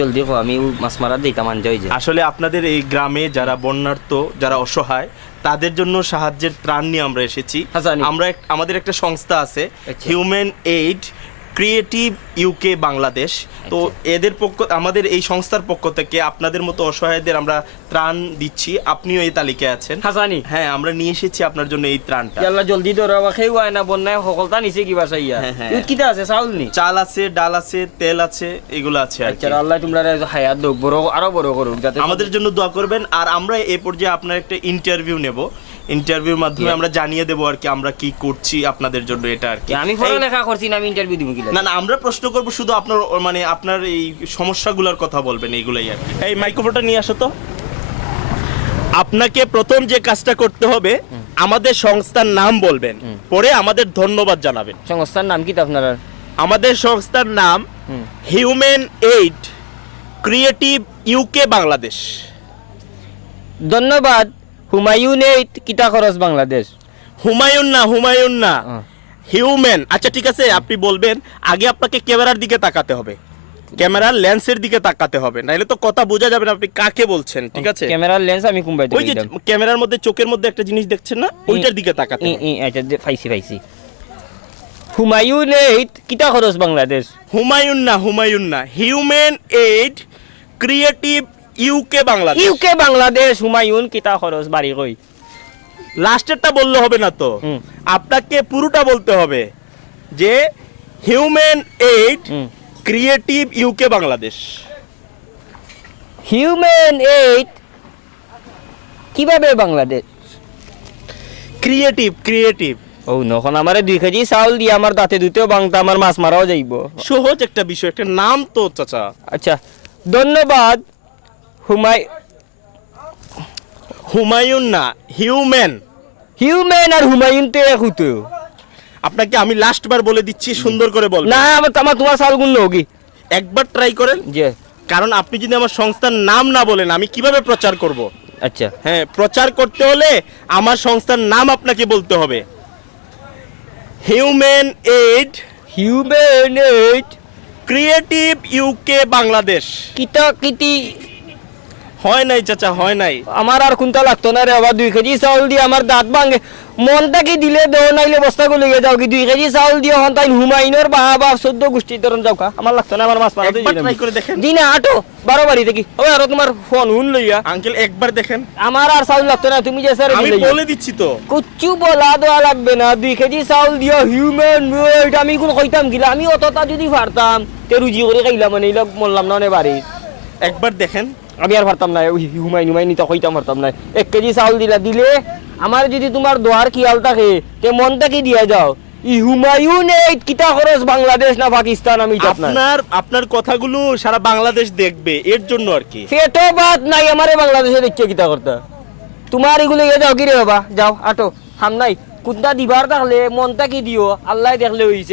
জলদি কো আমি মাছ মারা দিতাম আনজয় যে আসলে আপনাদের এই গ্রামে যারা বন্যার্ত, যারা অসহায়, তাদের জন্য সাহায্যের ত্রাণ নিয়ে আমরা এসেছি। হাসানি। আমরা আমাদের একটা সংস্থা আছে, আচ্ছা। Human aid creative UK Bangladesh. তো এদের আমাদের এই সংস্থার পক্ষ থেকে আপনাদের মতো অসহায়দের আমরা ত্রাণ দিচ্ছি। আপনিও এই তালিকায় আছেন। হাসানি হ্যাঁ, আমরা নিয়ে এসেছি আপনার জন্য এই ত্রাণটা। ইয়াল্লা জলদি ধরো খেয়ে হয় না বন্যায় সকলটা নিচে কিবা চাইয়া হ্যাঁ, হ্যাঁ। কিটা আছে চাউল নি চাল আছে, ডাল আছে, তেল আছে, এগুলো আছে আর কি। আচ্ছা আল্লাহ তোমরা হায়াত দোক বড় আরো বড় করুক যাতে আমাদের জন্য দোয়া করবেন। আর আমরা এই পর্যায়ে আপনার একটা ইন্টারভিউ নেব। ইন্টারভিউর মাধ্যমে আমরা জানিয়ে দেবো আর কি আমরা কি করছি আপনাদের জন্য, এটা আর কি। আমি পড়ালেখা করছি না, আমি ইন্টারভিউ দিব কি না না, আমরা প্রশ্ন করব শুধু আপনার, মানে আপনার এই সমস্যাগুলোর কথা বলবেন, এইগুলাই আর কি। এই মাইক্রোফোনটা নিয়ে আসো তো। আপনাকে প্রথম যে কাজটা করতে হবে, আমাদের সংস্থার নাম বলবেন, পরে আমাদের ধন্যবাদ জানাবেন। সংস্থার নাম কি তা আপনার? আমাদের সংস্থার নাম human aid creative UK Bangladesh. ধন্যবাদ হুমায়ুন এইট কিতা খরচ বাংলাদেশ। হুমায়ুন না হিউম্যান। আচ্ছা ঠিক আছে, আপনি বলবেন। আগে আপনাকে ক্যামেরার দিকে তাকাতে হবে, ক্যামেরার লেন্সের দিকে তাকাতে হবে, নাহলে তো কথা বোঝা যাবে না আপনি কাকে বলছেন। ঠিক আছে, ক্যামেরার লেন্স আমি কুম্বাই ওই যে ক্যামেরার মধ্যে চোখের মধ্যে একটা জিনিস দেখছেন না, ওইটার দিকে তাকাতে হবে। আচ্ছা পাইছি হুমায়ুন এইট কিতা খরচ বাংলাদেশ। হুমায়ুন না human aid creative UK Bangladesh. UK Bangladesh Humayun কিতা খরচ বাড়ি কই। লাস্টেরটা বললে হবে না তো, আপনাকে পুরোটা বলতে হবে যে human aid creative UK Bangladesh. Human eight কিভাবে বাংলাদেশ ক্রিয়েটিভ ও নখন আমারে 2 কেজি চাউল দিয়ে আমার দাঁতে দুতেও বাংতা আমার মাছ মারাও যাইব। সহজ একটা বিষয়, একটা নাম তো চাচা। আচ্ছা ধন্যবাদ হুমায়ুন না হিউম্যান আর হুমায়ুন তে হুতো। আপনাকে আমি লাস্ট বার বলে দিচ্ছি, সুন্দর করে বল। না আমার তোমার চাউল গুণ হোগি একবার ট্রাই করেন, যে কারণ আপনি যদি আমার সংস্থার নাম না বলেন আমি কিভাবে প্রচার করব। আচ্ছা হ্যাঁ, প্রচার করতে হলে আমার সংস্থার নাম আপনাকে বলতে হবে। Human aid creative UK Bangladesh. কিতা কিতি হয় নাই চাচা, হয় নাই। আমার আর কোনটা লাগতো না রে বাবা। 2 কেজি চাউল দিয়ে আমার দাঁত ভাঙে। মনটা কি দিলে দেও নাইলে বস্তা গুলো যাও কি 2 কেজি চাউল দিয়ে হন তাই হুমায়ুনের বাবা 14 গোষ্ঠী ধরন যাও কা। আমার লাগতো না, আমার মাছ মারা একবার ট্রাই করে দেখেন। দিনে আটো 12 বাড়ি থেকে ওই আর তোমার ফোন হুন লইয়া আঙ্কেল একবার দেখেন। আমার আর চাউল লাগতো না, তুমি যে স্যার আমি বলে দিচ্ছি তো। কুচ্চু বলা দেওয়া লাগবে না। 2 কেজি চাউল দিও হিউম্যান ওইটা আমি কোন কইতাম গিলা। আমি অতটা যদি পারতাম তে রুজি করে খাইলাম, মানে এইলা মরলাম না বাড়ি। একবার দেখেন। আমি আর পারতাম না হুমায়ুন তো কইতাম পারতাম না। 1 কেজি চাউল দিলে আমার যদি তোমার দোয়ার খেয়াল থাকে তে মনটা কি দিয়া যাও। হুমায়ুন এইট কিতা খরচ বাংলাদেশ না পাকিস্তান, আমি আপনার কথাগুলো সারা বাংলাদেশ দেখবে, এর জন্য আর কি। পেটো বাত নাই আমারে বাংলাদেশে দেখছে কিতা করতে। তোমার এগুলো যাও কি রে বাবা, যাও আটো হাম নাই কুন্দা দিবার থাকলে মনটা কি দিও, আল্লাহ দেখলে হইছে।